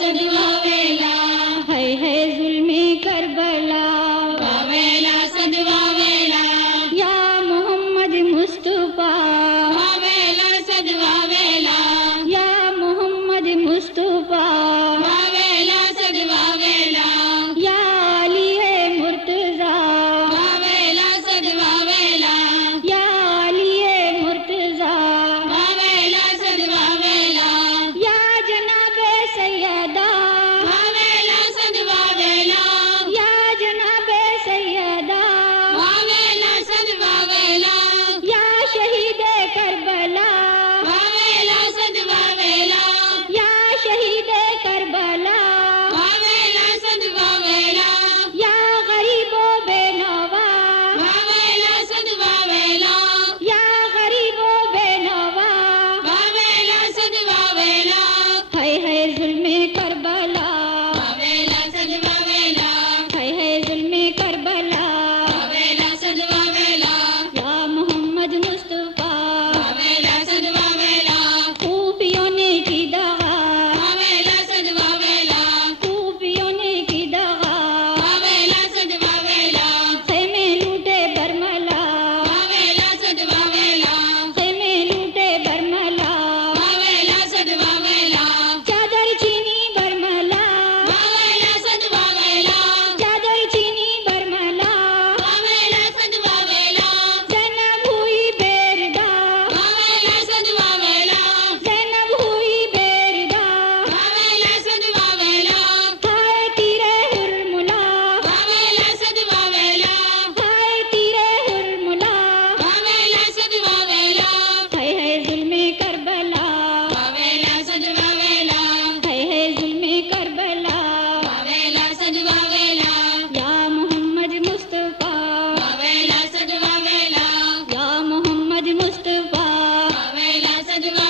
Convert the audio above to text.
सदवा वेला, है जुल्मे करबला, वावेला सदवा वेला, या मोहम्मद मुस्तफा, वावेला सदवा वेला, या मोहम्मद मुस्तफा, वावेला सदवा वेला, या अली है मुर्तजा, वावेला सदवा वेला, या अली है मुर्तजा, वावेला सदवा वेला, या जनाबे सैयदा, वावेला सदवा वेला, या जनाबे सैयदा, वावेला सदवा वेला, या शहीदे करबला, वावेला सदवा वेला, या शहीदे करबला, वावेला सदवा वेला, या गरीबो बेनवा, वावेला सदवा वेला, या गरीबो बेनवा, वावेला सदवा वेला, है जुल्मे करबला, वावेला सदवा वेला, है जुल्मे करबला, वावेला सदवा वेला, या मोहम्मद मुस्तफा, वावेला सदवा वेला, खूबियों ने की दगा, वावेला सदवा वेला, खूबियों ने की दगा, वावेला सदवा वेला, खेमे लूटे बरमला, वावेला सदवा वेला, खेमे लूटे बरमला, वावेला सदवा वेला, चादर चीनी बरमला, वावेला सदवा वेला, चादर चीनी बरमला, वावेला सदवा वेला, ज़ैनब हुई बेरदा, वावेला सदवा वेला, ज़ैनब हुई बेरदा, वावेला सदवा वेला, हाय तीरे हुरमुला, वावेला सदवा वेला, हाय तीरे हुरमुला, वावेला सदवा वेला, है जुल्मे करबला, वावेला सदवा वेला, है जुल्मे करबला, वावेला सदवा वेला, या मोहम्मद मुस्तफा, वावेला सदवा वेला, या मोहम्मद मुस्तफा, वावेला सदवा